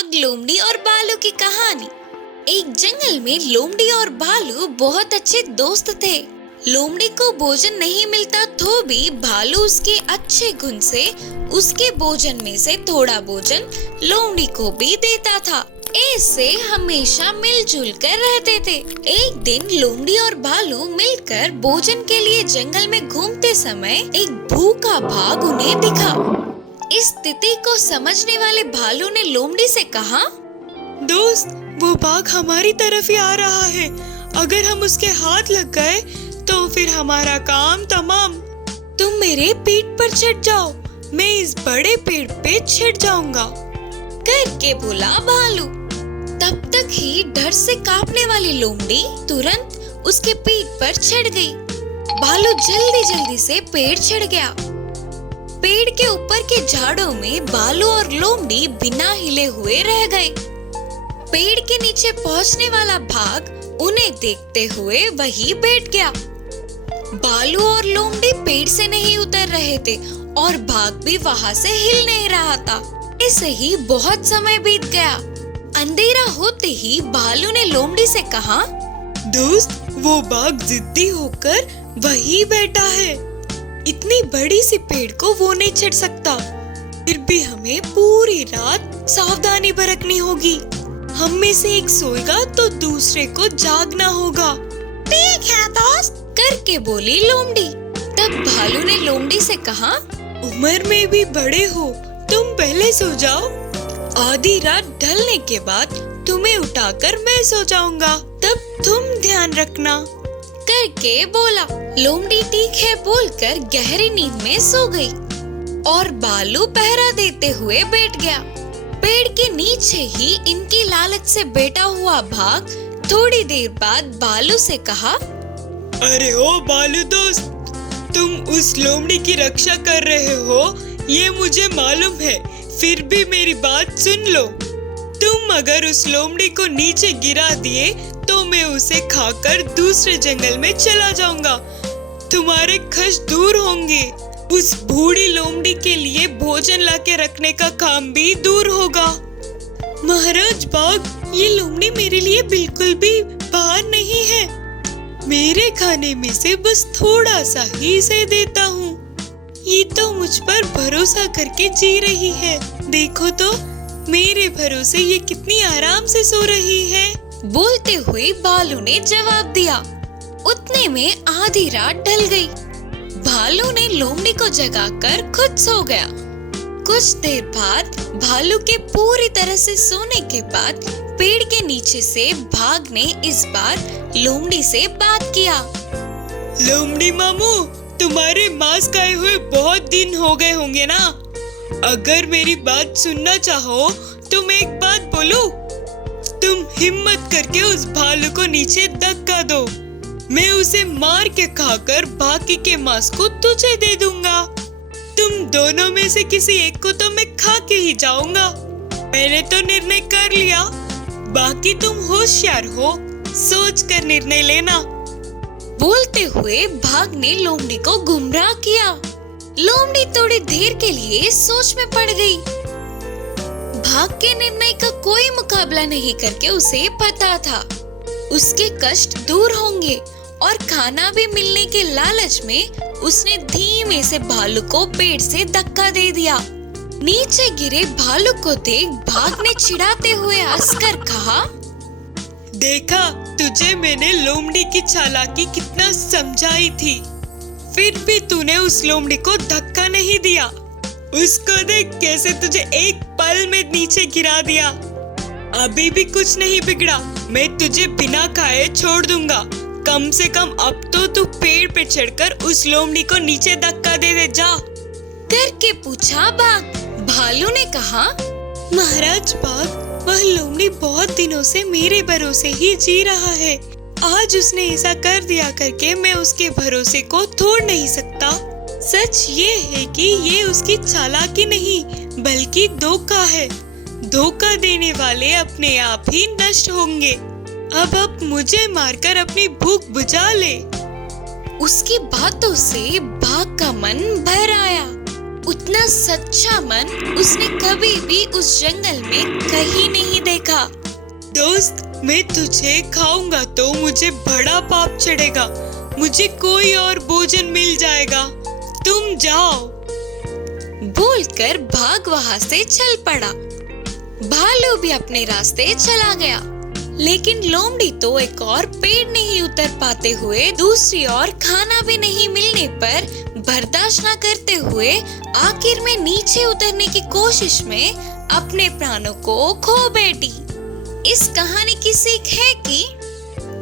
बाघ, लोमड़ी और भालू की कहानी। एक जंगल में लोमड़ी और भालू बहुत अच्छे दोस्त थे। लोमड़ी को भोजन नहीं मिलता तो भी भालू उसके अच्छे गुण से उसके भोजन में से थोड़ा भोजन लोमड़ी को भी देता था। ऐसे हमेशा मिलजुल कर रहते थे। एक दिन लोमड़ी और भालू मिलकर भोजन के लिए जंगल में घूमते समय एक भूखा बाघ उन्हें दिखा। इस स्थिति को समझने वाले भालू ने लोमड़ी से कहा, दोस्त, वो बाघ हमारी तरफ ही आ रहा है। अगर हम उसके हाथ लग गए तो फिर हमारा काम तमाम। तुम मेरे पीठ पर चढ़ जाओ, मैं इस बड़े पेड़ पे चढ़ जाऊंगा करके बोला भालू। तब तक ही डर से कांपने वाली लोमड़ी तुरंत उसके पीठ पर चढ़ गई। भालू जल्दी जल्दी से पेड़ चढ़ गया। पेड़ के ऊपर के झाड़ों में भालू और लोमड़ी बिना हिले हुए रह गए। पेड़ के नीचे पहुंचने वाला बाघ उन्हें देखते हुए वहीं बैठ गया। भालू और लोमड़ी पेड़ से नहीं उतर रहे थे और बाघ भी वहां से हिल नहीं रहा था। ऐसे ही बहुत समय बीत गया। अंधेरा होते ही भालू ने लोमड़ी से कहा, दोस्त, वो बाघ जिद्दी होकर वहीं बैठा है। इतनी बड़ी सी पेड़ को वो नहीं चढ़ सकता। फिर भी हमें पूरी रात सावधानी बरतनी होगी। हम में से एक सोएगा तो दूसरे को जागना होगा। ठीक है दोस्त करके बोली लोमड़ी। तब भालू ने लोमड़ी से कहा, उम्र में भी बड़े हो, तुम पहले सो जाओ। आधी रात ढलने के बाद तुम्हें उठाकर मैं सो जाऊंगा, तब तुम ध्यान रखना करके बोला। लोमड़ी ठीक है बोलकर गहरी नींद में सो गई और भालू पहरा देते हुए बैठ गया। पेड़ के नीचे ही इनकी लालच से बैठा हुआ बाघ थोड़ी देर बाद भालू से कहा, अरे ओ भालू दोस्त, तुम उस लोमड़ी की रक्षा कर रहे हो, ये मुझे मालूम है। फिर भी मेरी बात सुन लो। तुम अगर उस लोमड़ी को नीचे गिरा दिए तो मैं उसे खाकर दूसरे जंगल में चला जाऊंगा। तुम्हारे कष्ट दूर होंगे। उस बूढ़ी लोमड़ी के लिए भोजन लाके रखने का काम भी दूर होगा। महाराज बाघ, ये लोमड़ी मेरे लिए बिल्कुल भी बाहर नहीं है। मेरे खाने में से बस थोड़ा सा ही इसे देता हूँ। ये तो मुझ पर भरोसा करके जी रही है। देखो तो मेरे भरोसे ये कितनी आराम से सो रही है। बोलते हुए भालू ने जवाब दिया। उतने में आधी रात ढल गई। भालू ने लोमड़ी को जगाकर खुद सो गया। कुछ देर बाद भालू के पूरी तरह से सोने के बाद पेड़ के नीचे से बाघ ने इस बार लोमड़ी से बात किया। लोमड़ी मामू, तुम्हारे मांस खाए हुए बहुत दिन हो गए होंगे ना। अगर मेरी बात सुनना चाहो तो मैं एक बात बोलूं। तुम हिम्मत करके उस भालू को नीचे धक्का दो। मैं उसे मार के खाकर बाकी के मांस को तुझे दे दूंगा। तुम दोनों में से किसी एक को तो मैं खा के ही जाऊंगा। मैंने तो निर्णय कर लिया। बाकी तुम होशियार हो, सोच कर निर्णय लेना। बोलते हुए बाघ ने लोमड़ी को गुमराह किया। लोमड़ी थोड़ी देर के लिए सोच में पड़ गई। बाघ के निर्णय का कोई मुकाबला नहीं करके उसे पता था उसके कष्ट दूर होंगे और खाना भी मिलने के लालच में उसने धीमे से भालू को पेड़ से धक्का दे दिया। नीचे गिरे भालू को देख बाघ ने चिढ़ाते हुए हंसकर कहा, देखा, तुझे मैंने लोमड़ी की चालाकी कितना समझाई थी। फिर भी तूने उस लोमड़ी को धक्का नहीं दिया। उसको देख कैसे तुझे एक पल में नीचे गिरा दिया। अभी भी कुछ नहीं बिगड़ा। मैं तुझे बिना खाए छोड़ दूंगा। कम से कम अब तो तू पेड़ पे चढ़कर उस लोमड़ी को नीचे धक्का दे दे जा करके पूछा बाघ। भालू ने कहा, महाराज बाघ, वह लोमड़ी बहुत दिनों से मेरे भरोसे ही जी रहा है। आज उसने ऐसा कर दिया करके मैं उसके भरोसे को तोड़ नहीं सकता। सच ये है कि ये उसकी चालाकी नहीं बल्कि धोखा है। धोखा देने वाले अपने आप ही नष्ट होंगे। अब मुझे मारकर अपनी भूख बुझा ले। उसकी बातों से बाघ का मन भर आया। उतना सच्चा मन उसने कभी भी उस जंगल में कहीं नहीं देखा। दोस्त, मैं तुझे खाऊंगा तो मुझे बड़ा पाप चढ़ेगा। मुझे कोई और भोजन मिल जाएगा। तुम जाओ। बोलकर भाग वहाँ से चल पड़ा। भालू भी अपने रास्ते चला गया, लेकिन लोमड़ी तो एक और पेड़ नहीं उतर पाते हुए दूसरी ओर खाना भी नहीं मिलने पर बर्दाश्त न करते हुए आखिर में नीचे उतरने की कोशिश में अपने प्राणों को खो बैठी। इस कहानी की सीख है कि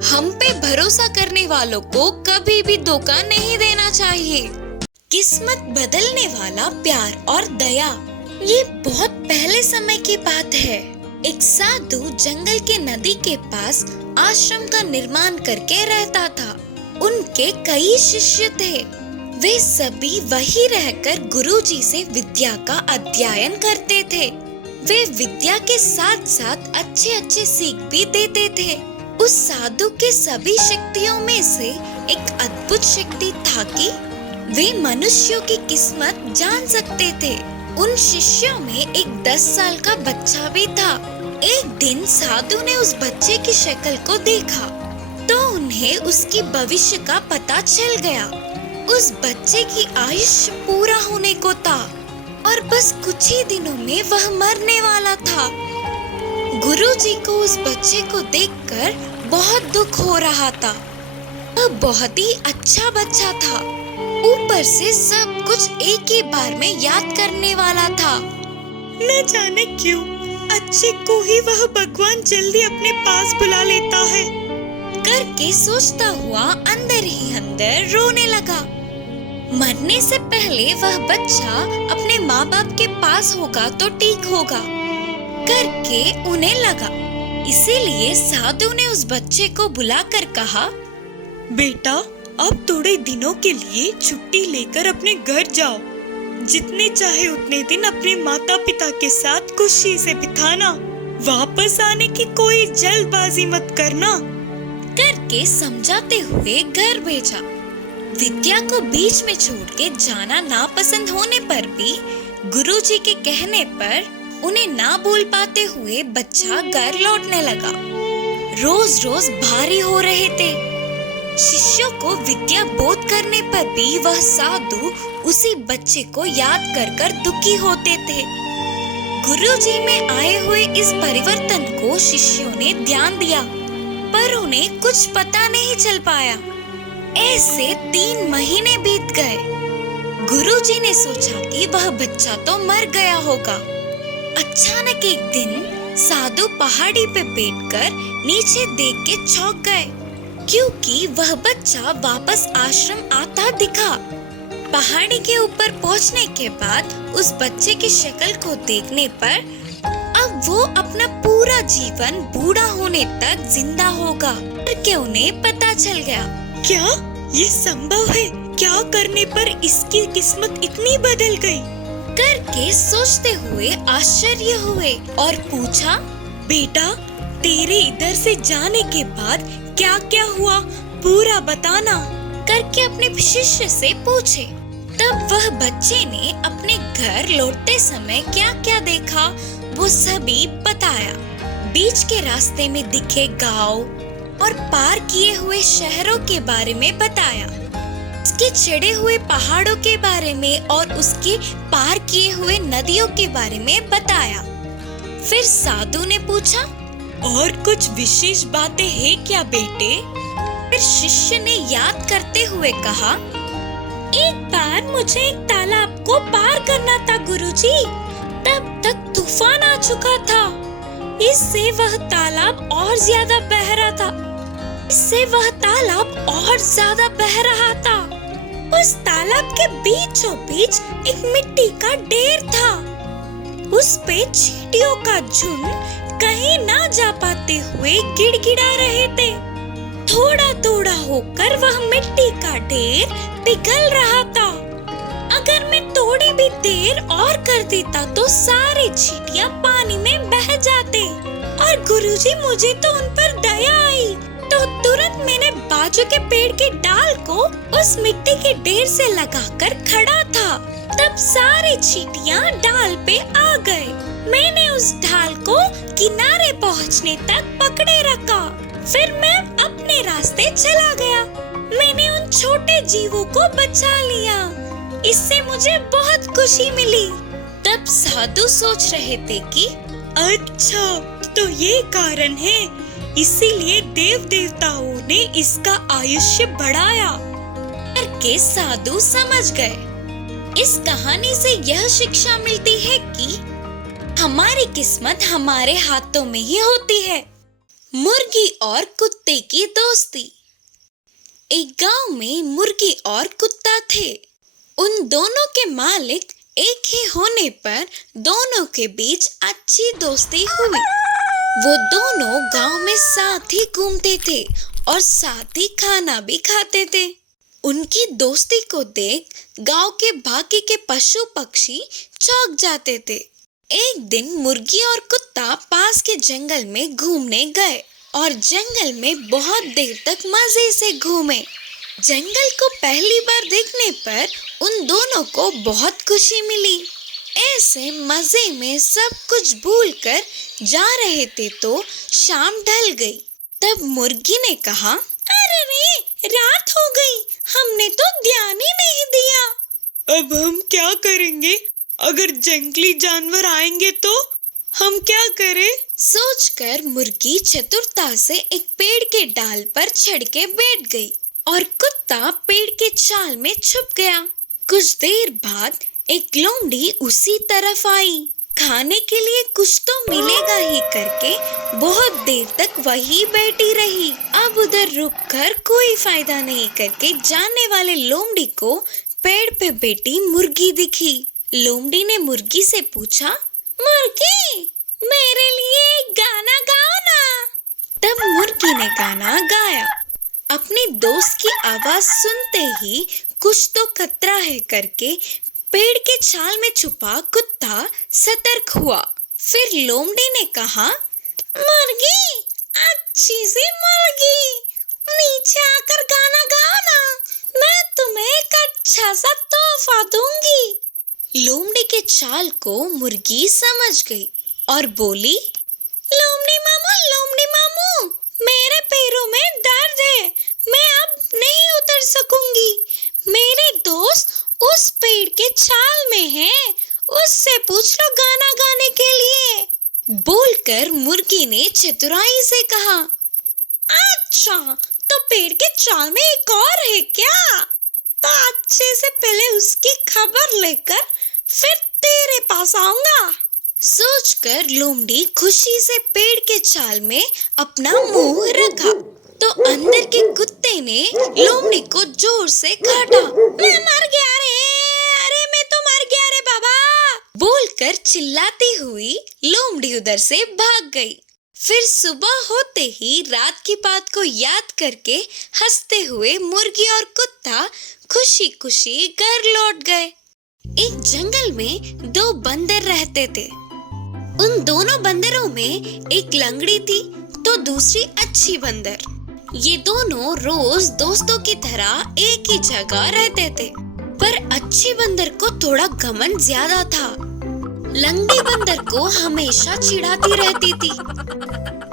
हम पे भरोसा करने वालों को कभी भी धोखा नहीं देना चाहिए। किस्मत बदलने वाला प्यार और दया। ये बहुत पहले समय की बात है। एक साधु जंगल के नदी के पास आश्रम का निर्माण करके रहता था। उनके कई शिष्य थे। वे सभी वही रहकर गुरुजी से विद्या का अध्ययन करते थे। वे विद्या के साथ साथ अच्छे अच्छे सीख भी देते थे। उस साधु के सभी शक्तियों में से एक अद्भुत शक्ति था कि वे मनुष्यों की किस्मत जान सकते थे। उन शिष्यों में एक 10 साल का बच्चा भी था। एक दिन साधु ने उस बच्चे की शक्ल को देखा तो उन्हें उसकी भविष्य का पता चल गया। उस बच्चे की आयुष्य पूरा होने को था और बस कुछ ही दिनों में वह मरने वाला था। गुरुजी को उस बच्चे को देखकर बहुत दुख हो रहा था। वह बहुत ही अच्छा बच्चा था। ऊपर से सब कुछ एक ही बार में याद करने वाला था। न जाने क्यों अच्छे को ही वह भगवान जल्दी अपने पास बुला लेता है करके सोचता हुआ अंदर ही अंदर रोने लगा। मरने से पहले वह बच्चा अपने माँ बाप के पास होगा तो ठीक होगा करके उन्हें लगा। इसीलिए साधु ने उस बच्चे को बुलाकर कहा, बेटा, अब थोड़े दिनों के लिए छुट्टी लेकर अपने घर जाओ। जितने चाहे उतने दिन अपने माता पिता के साथ खुशी से बिताना। वापस आने की कोई जल्दबाजी मत करना करके समझाते हुए घर भेजा। विद्या को बीच में छोड़ के जाना नापसंद होने पर भी गुरुजी के कहने पर उन्हें ना बोल पाते हुए बच्चा घर लौटने लगा। रोज रोज भारी हो रहे थे। शिष्यों को विद्या बोध करने पर भी वह साधु उसी बच्चे को याद कर कर दुखी होते थे। गुरुजी में आए हुए इस परिवर्तन को शिष्यों ने ध्यान दिया, पर उन्हें कुछ पता नहीं चल पाया। ऐसे 3 महीने बीत गए। गुरुजी ने सोचा कि वह बच्चा तो मर गया होगा। अचानक एक दिन साधु पहाड़ी पे बैठकर नीचे देख के चौंक गए, क्योंकि वह बच्चा वापस आश्रम आता दिखा। पहाड़ी के ऊपर पहुंचने के बाद उस बच्चे की शक्ल को देखने पर अब वो अपना पूरा जीवन बूढ़ा होने तक जिंदा होगा करके उन्हें पता चल गया। क्या ये संभव है? क्या करने पर इसकी किस्मत इतनी बदल गई करके सोचते हुए आश्चर्य हुए और पूछा, बेटा, तेरे इधर से जाने के बाद क्या क्या हुआ, पूरा बताना करके अपने शिष्य से पूछे। तब वह बच्चे ने अपने घर लौटते समय क्या क्या देखा वो सभी बताया। बीच के रास्ते में दिखे गांव और पार किए हुए शहरों के बारे में बताया। उसके चढ़े हुए पहाड़ों के बारे में और उसके पार किए हुए नदियों के बारे में बताया। फिर साधु ने पूछा, और कुछ विशेष बातें हैं क्या बेटे? फिर शिष्य ने याद करते हुए कहा, एक बार मुझे एक तालाब को पार करना था गुरुजी। तब तक तूफान आ चुका था। इससे वह तालाब और ज्यादा बह रहा था। उस तालाब के बीचों बीच एक मिट्टी का ढेर था। उस पे चींटियों का झुंड कहीं ना जा पाते हुए गिड़गिड़ा रहे थे। थोड़ा थोड़ा होकर वह मिट्टी का ढेर पिघल रहा था। अगर मैं थोड़ी भी देर और कर देता तो सारे चींटियां पानी में बह जाते। और गुरुजी, मुझे तो उन पर दया आई तो तुरंत मैंने बाजू के पेड़ के डाल को उस मिट्टी के ढेर से लगाकर खड़ा था। तब सारे चींटियां डाल पे आ गए। मैंने उस ढाल को किनारे पहुंचने तक पकड़े रखा। फिर मैं अपने रास्ते चला गया। मैंने उन छोटे जीवों को बचा लिया। इससे मुझे बहुत खुशी मिली। तब साधु सोच रहे थे कि अच्छा, तो ये कारण है, इसीलिए देव देवताओं ने इसका आयुष्य बढ़ाया। के साधु समझ गए। इस कहानी से यह शिक्षा मिलती है कि हमारी किस्मत हमारे हाथों में ही होती है। मुर्गी और कुत्ते की दोस्ती। एक गांव में मुर्गी और कुत्ता थे। उन दोनों के मालिक एक ही होने पर दोनों के बीच अच्छी दोस्ती हुई। वो दोनों गांव में साथ ही घूमते थे और साथ ही खाना भी खाते थे। उनकी दोस्ती को देख गांव के बाकी के पशु पक्षी चौंक जाते थे। एक दिन मुर्गी और कुत्ता पास के जंगल में घूमने गए और जंगल में बहुत देर तक मजे से घूमे। जंगल को पहली बार देखने पर उन दोनों को बहुत खुशी मिली। ऐसे मजे में सब कुछ भूलकर जा रहे थे तो शाम ढल गई। तब मुर्गी ने कहा, अरे रे, रात हो गई, हमने तो ध्यान ही नहीं दिया। अब हम क्या करेंगे? अगर जंगली जानवर आएंगे तो हम क्या करें? सोचकर मुर्गी चतुरता से एक पेड़ के डाल पर चढ़ के बैठ गई और कुत्ता पेड़ के छाल में छुप गया। कुछ देर बाद एक लोमड़ी उसी तरफ आई। खाने के लिए कुछ तो मिलेगा ही करके बहुत देर तक वही बैठी रही। अब उधर रुककर कोई फायदा नहीं करके जाने वाले लोमड़ी को पेड़ पे बैठी मुर्गी दिखी। लोमड़ी ने मुर्गी से पूछा, मुर्गी, मेरे लिए एक गाना गाओ ना। तब मुर्गी ने गाना गाया। अपनी दोस्त की आवाज सुनते ही कुछ तो खतरा है करके पेड़ के छाल में छुपा कुत्ता सतर्क हुआ। फिर लोमड़ी ने कहा, मुर्गी, अच्छी सी मुर्गी, नीचे आकर गाना गाओ ना, मैं तुम्हें एक अच्छा सा तोहफा दूंगी। लोमड़ी के चाल को मुर्गी समझ गई और बोली, लोमड़ी मामू, मेरे पैरों में दर्द है, मैं अब नहीं उतर सकूंगी। मेरे दोस्त उस पेड़ के छाल में है, उससे पूछ लो गाना गाने के लिए। बोलकर मुर्गी ने चतुराई से कहा, अच्छा, तो पेड़ के छाल में एक और है क्या? तो अच्छे से पहले उसकी खबर लेकर फिर तेरे पास आऊंगा। सोचकर लोमड़ी खुशी से पेड़ के छाल में अपना मुंह रखा तो अंदर के कुत्ते ने लोमड़ी को जोर से काटा। मैं मर गया रे, अरे मैं तो मर गया रे बाबा, बोलकर चिल्लाती हुई लोमड़ी उधर से भाग गई। फिर सुबह होते ही रात की बात को याद करके हंसते हुए मुर्गी और कुत्ता खुशी खुशी घर लौट गए। एक जंगल में दो बंदर रहते थे। उन दोनों बंदरों में एक लंगड़ी थी तो दूसरी अच्छी बंदर। ये दोनों रोज दोस्तों की तरह एक ही जगह रहते थे, पर अच्छी बंदर को थोड़ा घमंड ज्यादा था। लंगड़ी बंदर को हमेशा चिढ़ाती रहती थी।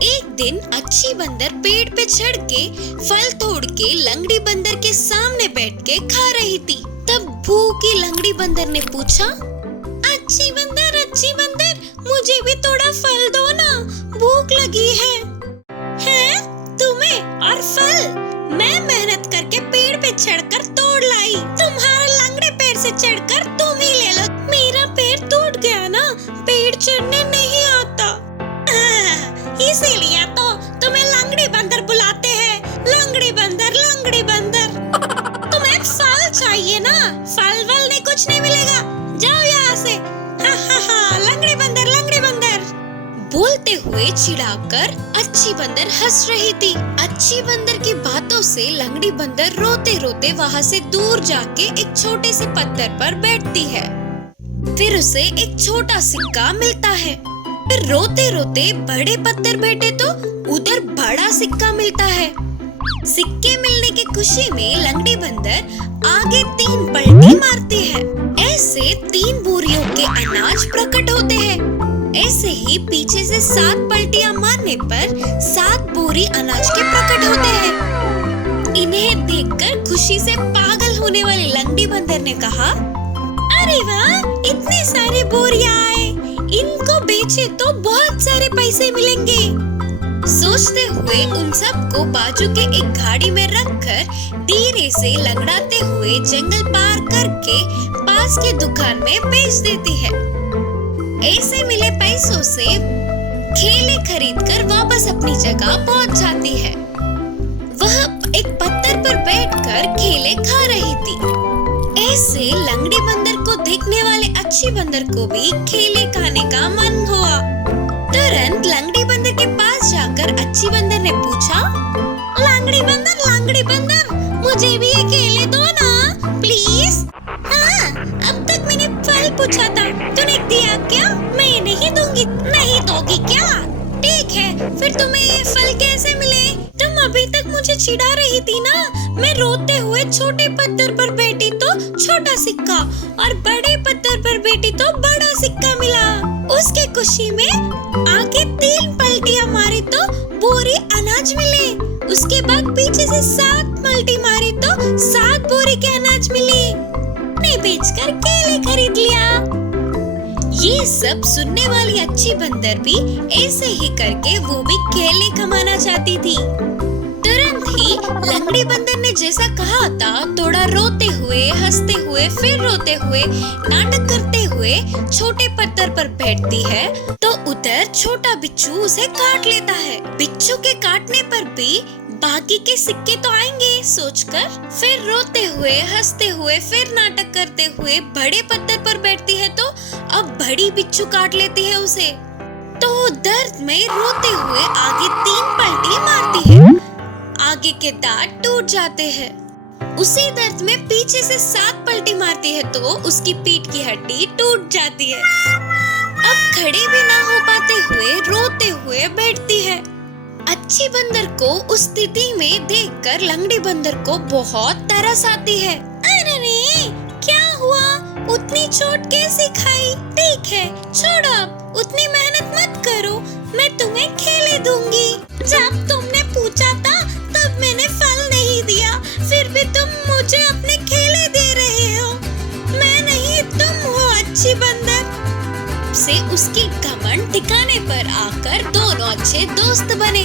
एक दिन अच्छी बंदर पेड़ पे चढ़ के फल तोड़ के लंगड़ी बंदर के सामने बैठ के खा रही थी। तब भूखी लंगड़ी बंदर ने पूछा, अच्छी बंदर, मुझे भी थोड़ा फल दो ना, भूख लगी है। हैं? तुम्हें और फल? मैं मेहनत करके पेड़ पे चढ़कर तोड़ लाई, तुम्हारे लंगड़े पैर से चढ़कर तुम ही ले लो। मेरा पैर टूट गया ना, पेड़ चढ़ने नहीं आता। इसीलिए तो तुम्हें लंगड़ी बंदर बुलाते हैं। लंगड़ी बंदर, तुम्हें फल चाहिए ना, फल वल नहीं, कुछ नहीं मिलेगा, जाओ यहाँ से। लंगड़ी बंदर। बोलते हुए चिढ़ाकर अच्छी बंदर हंस रही थी। अच्छी बंदर की बातों से लंगड़ी बंदर रोते रोते वहाँ से दूर जाके एक छोटे से पत्थर पर बैठती है। फिर उसे एक छोटा सिक्का मिलता है। फिर रोते रोते बड़े पत्थर बैठे तो उधर बड़ा सिक्का मिलता है। सिक्के मिलने की खुशी में लंगड़ी बंदर आगे 3 पलटी मारती है। ऐसे 3 बोरियों के अनाज प्रकट होते हैं। ऐसे ही पीछे से 7 पलटियां मारने पर 7 बोरी अनाज के प्रकट होते हैं। इन्हें देखकर खुशी से पागल होने वाले लंगड़ी बंदर ने कहा, अरे वाह, इतने सारे बोरियां आए, इनको बेचे तो बहुत सारे पैसे मिलेंगे। सोचते हुए उन सबको बाजू के एक गाड़ी में रखकर धीरे से लंगड़ाते हुए जंगल पार करके पास के दुकान में बेच देती है। ऐसे मिले पैसों से खेले खरीदकर वापस अपनी जगह पहुंच जाती है। वह एक पत्थर पर बैठकर खेले खा रही थी। ऐसे लंगड़ी बंदर को देखने वाले अच्छी बंदर को भी खेले खाने का मन हुआ। तुरंत लंगड़ी बंदर के पास जाकर अच्छी बंदर ने पूछा, लंगड़ी बंदर, मुझे भी ये केले दो ना, प्लीज। हाँ, अब तक मैंने फल पूछा था, तूने दिया क्या? मैं नहीं दूंगी। नहीं दोगी क्या? ठीक है, फिर तुम्हें ये फल कैसे मिले? तुम अभी तक मुझे चिढ़ा रही थी ना। मैं रोते हुए छोटे पत्थर पर बैठी तो छोटा सिक्का और बड़े पत्थर पर बैठी तो बड़ा सिक्का मिला। उसके खुशी में आगे 3 पलटियां मारी तो बोरी अनाज मिले। उसके बाद पीछे से 7 पलटी मारी तो 7 बोरी के अनाज मिले। ने बेचकर केले खरीद लिया। ये सब सुनने वाली अच्छी बंदर भी ऐसे ही करके वो भी केले कमाना चाहती थी। तुरंत ही लंगड़ी बंदर ने जैसा कहा था, थोड़ा रोते हुए, हंसते हुए, फिर रोते हुए, नाटक करते हुए छोटे पत्थर पर बैठती है तो उधर छोटा बिच्छू उसे काट लेता है। बिच्छू के काटने पर भी बाकी के सिक्के तो आएंगे सोचकर फिर रोते हुए, हंसते हुए, फिर नाटक करते हुए बड़े पत्थर पर बैठती है तो अब बड़ी बिच्छू काट लेती है उसे। तो दर्द में रोते हुए आगे 3 पलटी मारती है। आगे के दांत टूट जाते हैं। उसी दर्द में पीछे से 7 पलटी मारती है तो उसकी पीठ की हड्डी टूट जाती है। अब खड़े भी ना हो पाते हुए रोते हुए बैठती है। अच्छी बंदर को उस स्थिति में देखकर लंगड़ी बंदर को बहुत तरस आती है। अरे रे, क्या हुआ? उतनी चोट कैसे खाई? ठीक है, छोड़ो, अब उतनी मेहनत मत करो, मैं तुम्हें केले दूंगी। जब तुमने पूछा था तब मैंने फल नहीं दिया, फिर भी तुम मुझे अपने केले दे रहे हो। मैं नहीं, तुम हो अच्छी बंदर। से उसकी घमंड ठिकाने पर आकर दोनों अच्छे दोस्त बने।